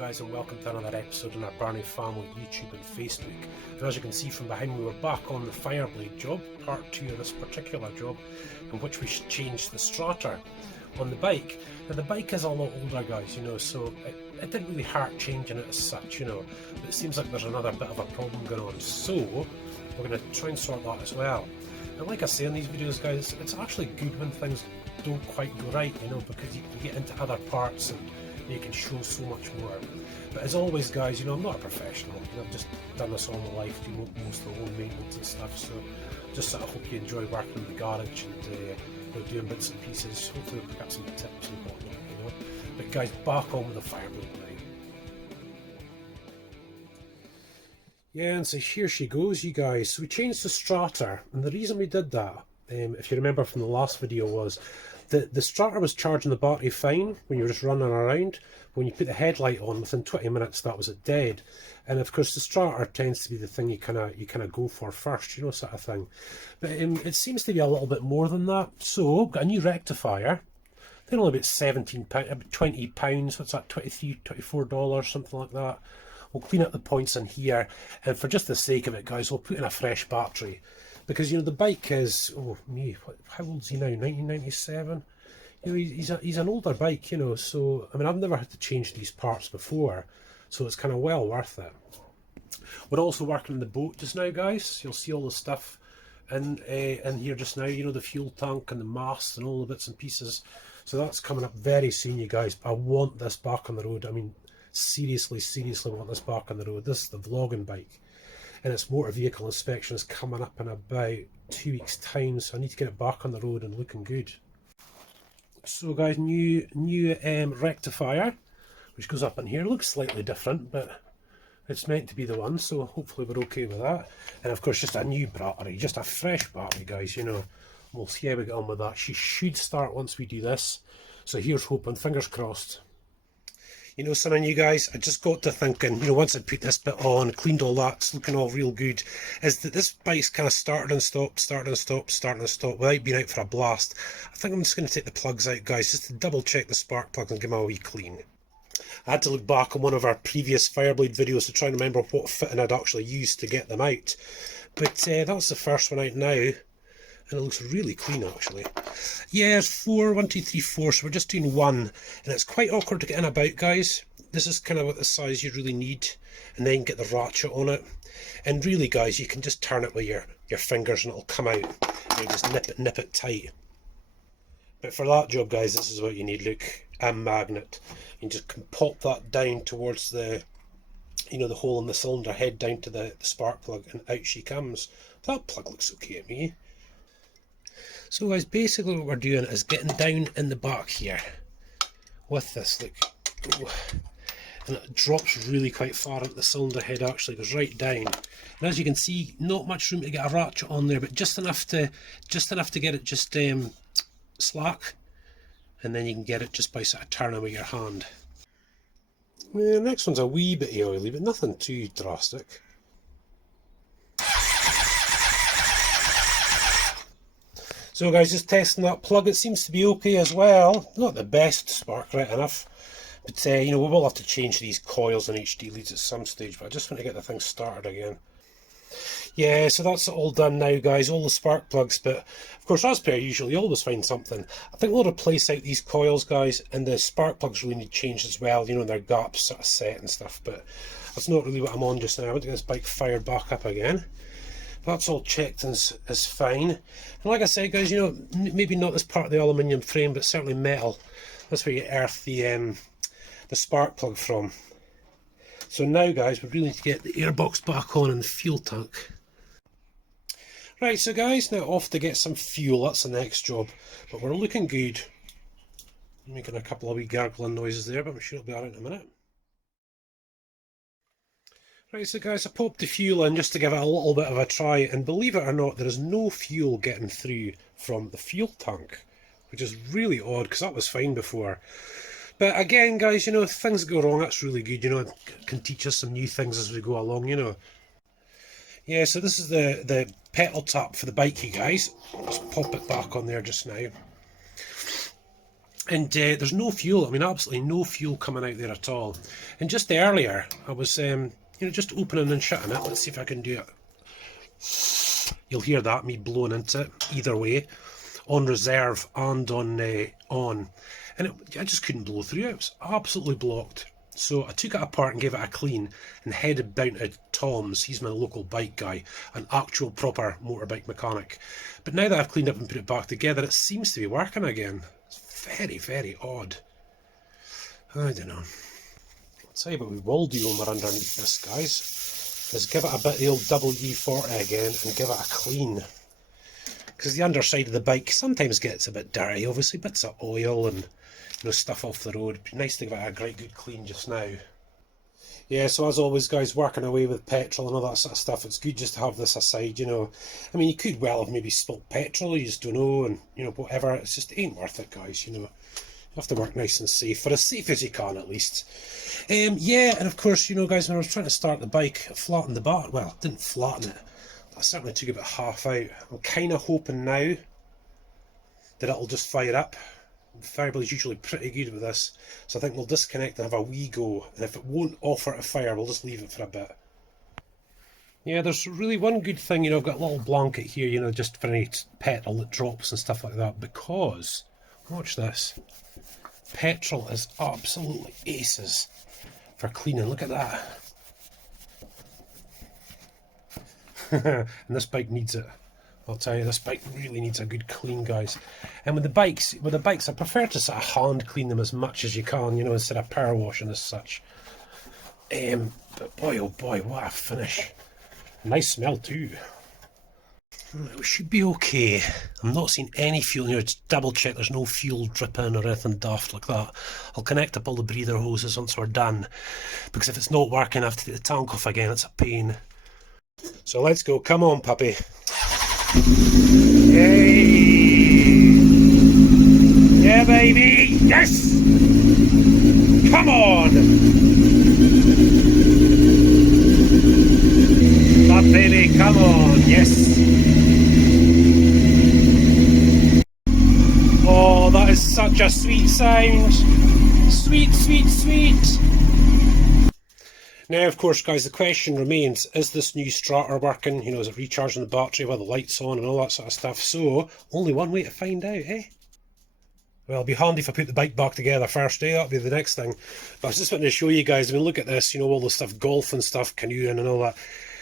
guys, and welcome to another episode on our Birnie Family YouTube and Facebook. And as you can see from behind me, we're back on the FIREBLADE job, part 2 of this particular job, in which we changed the starter on the bike. Now the bike is a lot older, guys, you know, so it didn't really hurt changing it as such, you know, but it seems like there's another bit of a problem going on, so we're going to try and sort that as well. And like I say in these videos, guys, it's actually good when things don't quite go right, you know, because you get into other parts and you can show so much more. But as always, guys, you know, I'm not a professional. You know, I've just done this all my life, do most of the home maintenance and stuff. So just sort of hope you enjoy working in the garage and you know, doing bits and pieces. Hopefully, we'll pick up some tips and whatnot, you know. But guys, back on with the FIREBLADE now. Yeah, and so here she goes, you guys. So we changed the starter, and the reason we did that, if you remember from the last video, was the starter was charging the battery fine when you were just running around. When you put the headlight on, within 20 minutes that was at dead. And of course the starter tends to be the thing you kind of go for first, you know, sort of thing. But it seems to be a little bit more than that. So got a new rectifier. They're only about £17, about £20. What's that? $23, $24, something like that. We'll clean up the points in here, and for just the sake of it, guys, we'll put in a fresh battery. Because, you know, the bike is, oh me, how old is he now, 1997? You know, he's an older bike, you know, so, I mean, I've never had to change these parts before, so it's kind of well worth it. We're also working on the boat just now, guys. You'll see all the stuff in here just now, you know, the fuel tank and the mast and all the bits and pieces. So that's coming up very soon, you guys. I want this back on the road. I mean, seriously want this back on the road. This is the vlogging bike, and its motor vehicle inspection is coming up in about 2 weeks time, so I need to get it back on the road and looking good. So guys, new rectifier, which goes up in here. Looks slightly different, but it's meant to be the one, so hopefully we're okay with that. And of course just a new battery, just a fresh battery, guys, you know. We'll see how we get on with that. She should start once we do this, so here's hoping, fingers crossed. You know something, you guys, I just got to thinking, you know, once I put this bit on, cleaned all that, it's looking all real good, is that this bike's kind of started and stopped without being out for a blast. I think I'm just going to take the plugs out, guys, just to double check the spark plugs and give them a wee clean. I had to look back on one of our previous FIREBLADE videos to try and remember what fitting I'd actually used to get them out. But that's the first one out now. And it looks really clean, actually. Yeah, it's 4, 1, 2, 3, 4, so we're just doing 1. And it's quite awkward to get in about, guys. This is kind of what the size you really need. And then get the ratchet on it. And really, guys, you can just turn it with your fingers and it'll come out. And you just nip it tight. But for that job, guys, this is what you need. Look, a magnet. You just can pop that down towards the, you know, the hole in the cylinder head down to the spark plug, and out she comes. That plug looks okay at me. So guys, basically what we're doing is getting down in the back here with this, look, and it drops really quite far into the cylinder head, actually goes right down. And as you can see, not much room to get a ratchet on there, but just enough to get it just slack, and then you can get it just by sort of turning with your hand. The next one's a wee bit oily, but nothing too drastic. So guys, just testing that plug, it seems to be okay as well. Not the best spark, right enough. But you know, we will have to change these coils on HD leads at some stage, but I just want to get the thing started again. Yeah, so that's all done now, guys, all the spark plugs, but of course, as per usual, you always find something. I think we'll replace out these coils, guys, and the spark plugs really need changed as well, you know, their gaps sort of set and stuff, but that's not really what I'm on just now. I want to get this bike fired back up again. That's all checked and is fine. And like I said, guys, you know, maybe not this part of the aluminium frame, but certainly metal. That's where you earth the spark plug from. So now, guys, we really need to get the airbox back on in the fuel tank. Right, so guys, now off to get some fuel. That's the next job. But we're looking good. I'm making a couple of wee gargling noises there, but I'm sure it'll be alright in a minute. Right, so guys, I popped the fuel in just to give it a little bit of a try, and believe it or not, there is no fuel getting through from the fuel tank, which is really odd, because that was fine before. But again, guys, you know, if things go wrong, that's really good, you know, it can teach us some new things as we go along, you know. Yeah, so this is the pedal tap for the bike, you guys. Just pop it back on there just now. And there's no fuel. I mean, absolutely no fuel coming out there at all. And just earlier, I was, you know, just opening and shutting it. Let's see if I can do it. You'll hear that, me blowing into it, either way, on reserve and on. And I just couldn't blow through it. It was absolutely blocked. So I took it apart and gave it a clean and headed down to Tom's. He's my local bike guy, an actual proper motorbike mechanic. But now that I've cleaned up and put it back together, it seems to be working again. It's very, very odd. I don't know. I'll tell you what we will do when we're underneath this, guys, is give it a bit of the old WD-40 again and give it a clean. Because the underside of the bike sometimes gets a bit dirty, obviously, bits of oil and, you know, stuff off the road. It'd be nice to give it a great good clean just now. Yeah, so as always, guys, working away with petrol and all that sort of stuff, it's good just to have this aside, you know. I mean, you could well have maybe spilt petrol, you just don't know, and, you know, whatever. It's just, it ain't worth it, guys, you know. You have to work nice and safe, for as safe as you can, at least. Yeah, and of course, you know, guys, when I was trying to start the bike, I flattened the bar. Well, I didn't flatten it. I certainly took about half out. I'm kind of hoping now that it'll just fire up. FIREBLADE's usually pretty good with this, so I think we'll disconnect and have a wee go, and if it won't offer to fire, we'll just leave it for a bit. Yeah, there's really one good thing, you know, I've got a little blanket here, you know, just for any petrol that drops and stuff like that, because, watch this, petrol is absolutely aces for cleaning. Look at that. And this bike needs it. I'll tell you, this bike really needs a good clean, guys. And with the bikes, I prefer to sort of hand clean them as much as you can, you know, instead of power washing as such. But boy, oh boy, what a finish. Nice smell too. We should be okay. I'm not seeing any fuel here. Just double check there's no fuel dripping or anything daft like that. I'll connect up all the breather hoses once we're done, because if it's not working, I have to take the tank off again. It's a pain. So let's go. Come on, puppy. Yay! Yeah, baby! Yes! Come on! That baby, come on! Yes! Oh, that is such a sweet sound! Sweet, sweet, sweet! Now, of course, guys, the question remains, is this new starter working? You know, is it recharging the battery with the lights on and all that sort of stuff? So, only one way to find out, eh? Well, it'll be handy if I put the bike back together first, eh? That'll be the next thing. But I was just wanting to show you guys, I mean, look at this, you know, all the stuff, golf and stuff, canoeing and all that.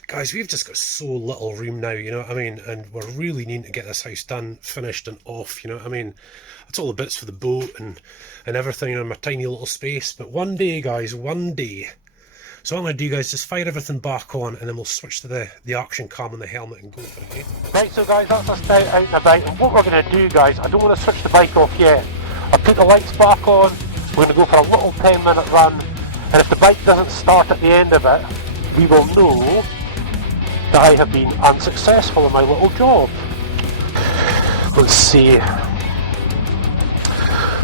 Guys, we've just got so little room now, you know what I mean? And we're really needing to get this house done, finished and off, you know what I mean? That's all the bits for the boat and everything, you know, in my tiny little space. But one day, guys, one day, so what I'm going to do, guys, just fire everything back on and then we'll switch to the action cam and the helmet and go for it, eh? Right, so guys, that's us out and about, and what we're going to do, guys, I don't want to switch the bike off yet. I'll put the lights back on, we're going to go for a little 10-minute run, and if the bike doesn't start at the end of it, we will know that I have been unsuccessful in my little job. Let's see.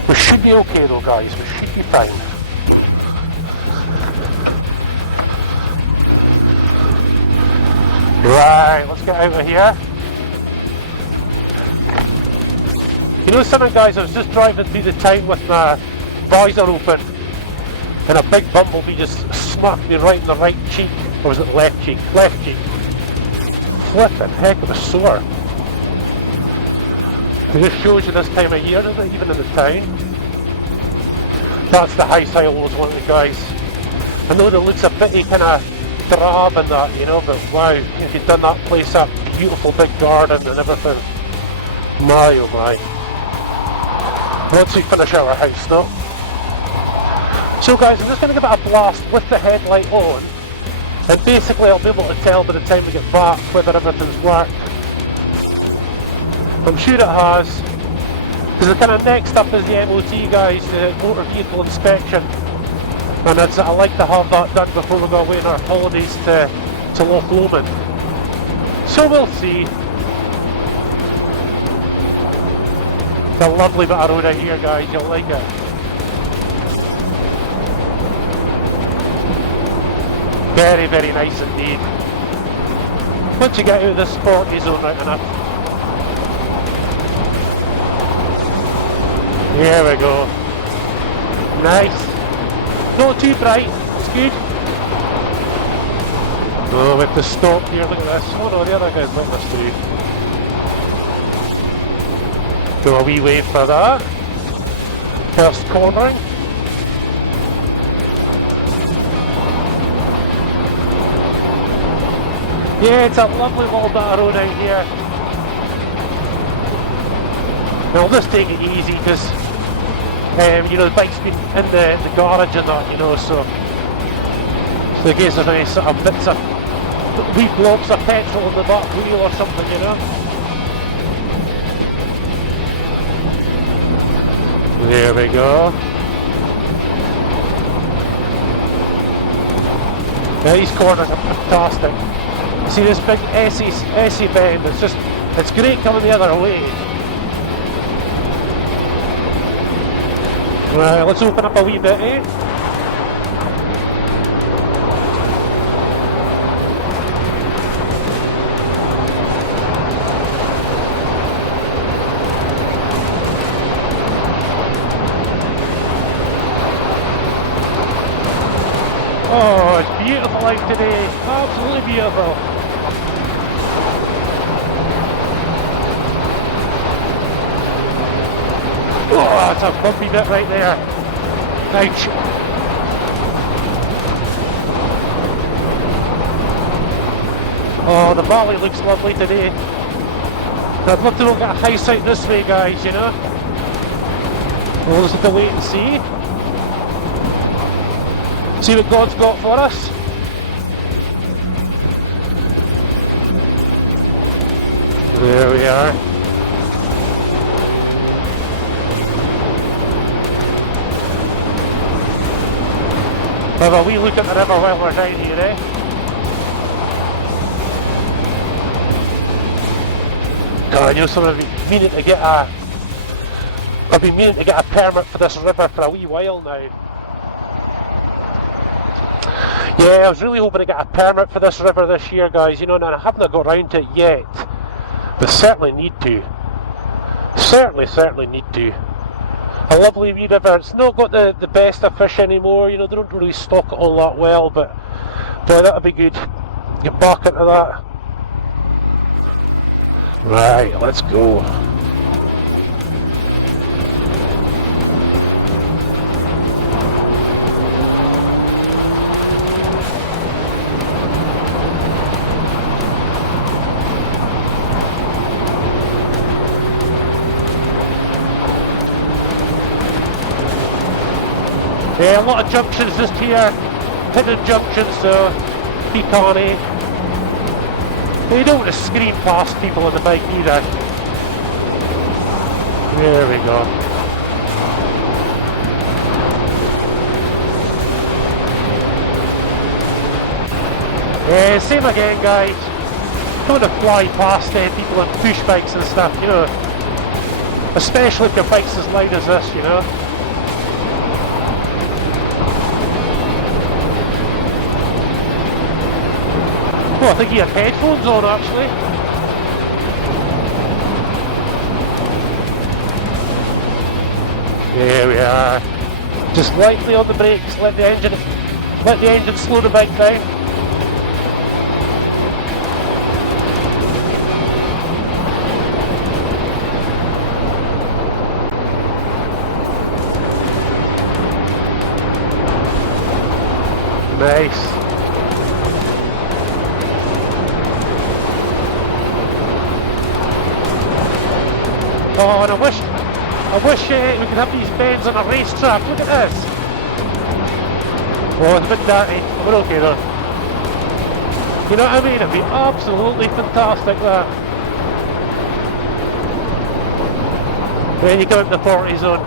We should be okay though, guys, we should be fine. Right, let's get out of here. You know something, guys, I was just driving through the town with my visor open and a big bumblebee just smacked me right in the right cheek. Or was it left cheek? Left cheek. Flipping heck, it was sore. It just shows you this time of year, isn't it, even in the town? That's the highs, high lows one, guys. I know that looks a bit kind of drab and that, you know, but wow, if you've done that place up, beautiful big garden and everything. My oh my. Once we finish our house, no? So guys, I'm just going to give it a blast with the headlight on, and basically I'll be able to tell by the time we get back whether everything's worked. I'm sure it has, because the kind of next up is the MOT, guys, the motor vehicle inspection. And I like to have that done before we go away on our holidays to Loch Lomond. So we'll see. It's a lovely bit of road out here, guys, you'll like it. Very, very nice indeed. Once you get out of the sporty zone right enough. There we go. Nice. Not too bright, it's good. Oh, we have to stop here, look at this. Oh no, the other guy's letting us through. Go a wee wave for that. First cornering. Yeah, it's a lovely little bit of road out here. I'll just take it easy because, you know, the bike's been in the garage and that, you know, so in case there's any sort of bits of wee blobs of petrol in the back wheel or something, you know. There we go. Yeah, these corners are fantastic. See this big essy bend, it's great coming the other way. Right, let's open up a wee bit, eh? Oh, it's beautiful out today, absolutely beautiful. Oh, that's a bumpy bit right there. Ouch. Oh, the valley looks lovely today. I'd love to look at a house out this way, guys, you know. We'll just have to wait and see. See what God's got for us. There we are. Have a wee look at the river while we're down here, eh? God, you know, I've been meaning to get a permit for this river for a wee while now. Yeah, I was really hoping to get a permit for this river this year, guys, you know, and I haven't got around to it yet. But certainly need to. Certainly need to. A lovely wee river. It's not got the best of fish anymore, you know, they don't really stock it all that well, but that'll be good. Get back into that. Right, let's go. Yeah, a lot of junctions just here, hidden junctions, so be canny. You don't want to scream past people on the bike either. There we go. Yeah, same again, guys. Don't want to fly past people on push bikes and stuff, you know. Especially if your bike's as loud as this, you know. Oh, I think he had headphones on actually. There we are. Just lightly on the brakes, let the engine slow the bike down. Nice. Oh, and I wish we could have these bends on a racetrack. Look at this. Oh, it's a bit dirty, but we're okay though. You know what I mean? It'd be absolutely fantastic that. Then you come into the 40 zone.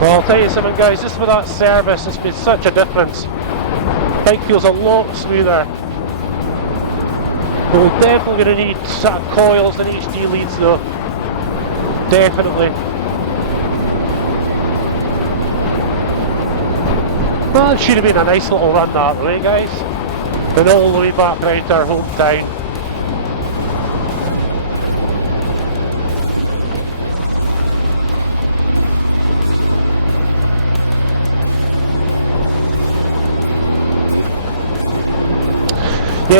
Well, I'll tell you something, guys, just with that service, it's been such a difference. The bike feels a lot smoother. We're definitely going to need sort of coils and HD leads though. Definitely. Well, it should have been a nice little run that way, guys. And all the way back round to our hometown.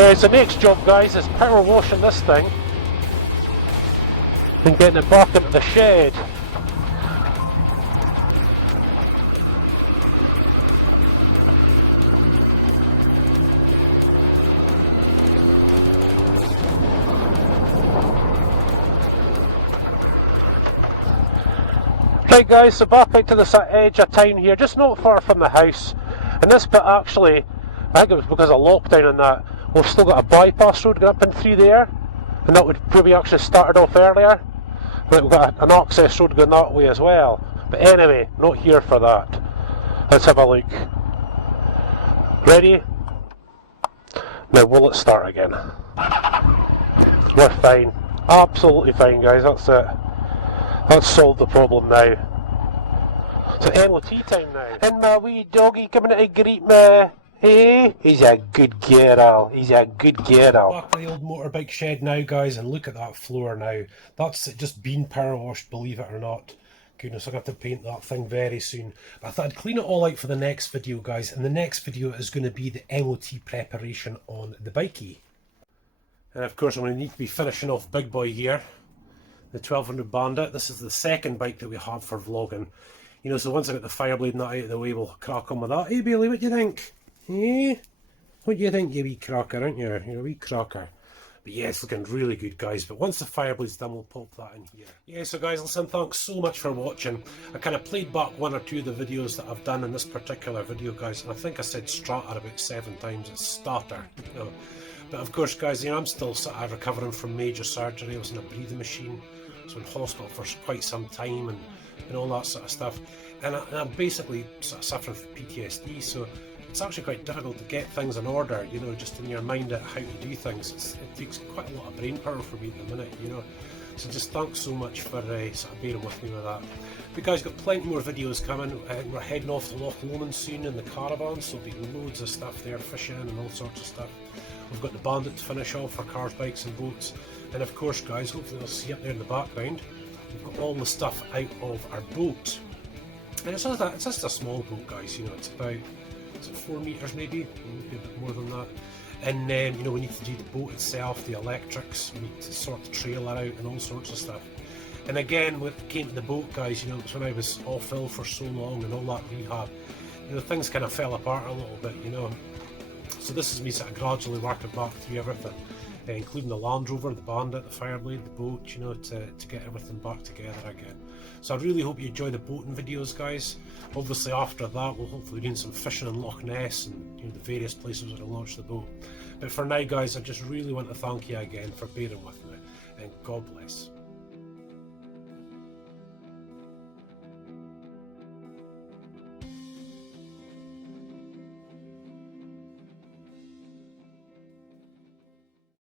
Yeah, so next job, guys, is power washing this thing and getting it back into the shed. Right guys, so back out to this edge of town here, just not far from the house. And this bit actually, I think it was because of lockdown and that, we've still got a bypass road going up and through there. And that would probably actually started off earlier. Right, we've got an access road going that way as well. But anyway, not here for that. Let's have a look. Ready? Now will it start again? We're fine. Absolutely fine guys, that's it. Let's solve the problem now. So MOT time now. And my wee doggy coming out to greet me. Hey, he's a good girl. He's a good girl. Back to the old motorbike shed now, guys, and look at that floor now. That's just been power washed, believe it or not. Goodness, I'm going to have to paint that thing very soon. But I thought I'd clean it all out for the next video, guys. And the next video is going to be the MOT preparation on the Vyncke. And of course, I'm going to need to be finishing off Big Boy here. The 1200 Bandit. This is the second bike that we have for vlogging. You know, so once I get the FIREBLADE and that out of the way, we'll crack on with that. Hey Bailey, what do you think? Eh? What do you think, you wee cracker, aren't you? You're a wee cracker. But yeah, it's looking really good, guys. But once the FIREBLADE's done, we'll pop that in here. Yeah, so guys, listen, thanks so much for watching. I kind of played back one or two of the videos that I've done in this particular video, guys. And I think I said strata about 7 times. It's starter, you know. But of course, guys, you know, I'm still sort of recovering from major surgery. I was in a breathing machine. I was in hospital for quite some time and all that sort of stuff. And I'm basically sort of suffering from PTSD, so it's actually quite difficult to get things in order, you know, just in your mind at how to do things. It takes quite a lot of brain power for me at the minute, you know. So just thanks so much for sort of bearing with me with that. But guys, got plenty more videos coming. We're heading off to Loch Lomond soon in the caravan, so there'll be loads of stuff there, fishing and all sorts of stuff. We've got the Bandit to finish off for cars, bikes and boats. And of course, guys, hopefully you'll see up there in the background, we've got all the stuff out of our boat. And it's just a small boat, guys, you know, it's about 4 metres maybe a bit more than that. And you know, we need to do the boat itself, the electrics, we need to sort the trailer out and all sorts of stuff. And again, when it came to the boat, guys, you know, it was when I was off ill for so long and all that rehab, you know, things kind of fell apart a little bit, you know. So this is me sort of gradually working back through everything, including the Land Rover, the Bandit, the FIREBLADE, the boat, you know, to get everything back together again. So I really hope you enjoy the boating videos, guys. Obviously after that we'll hopefully be doing some fishing in Loch Ness and, you know, the various places where to launch the boat. But for now, guys, I just really want to thank you again for bearing with me, and God bless.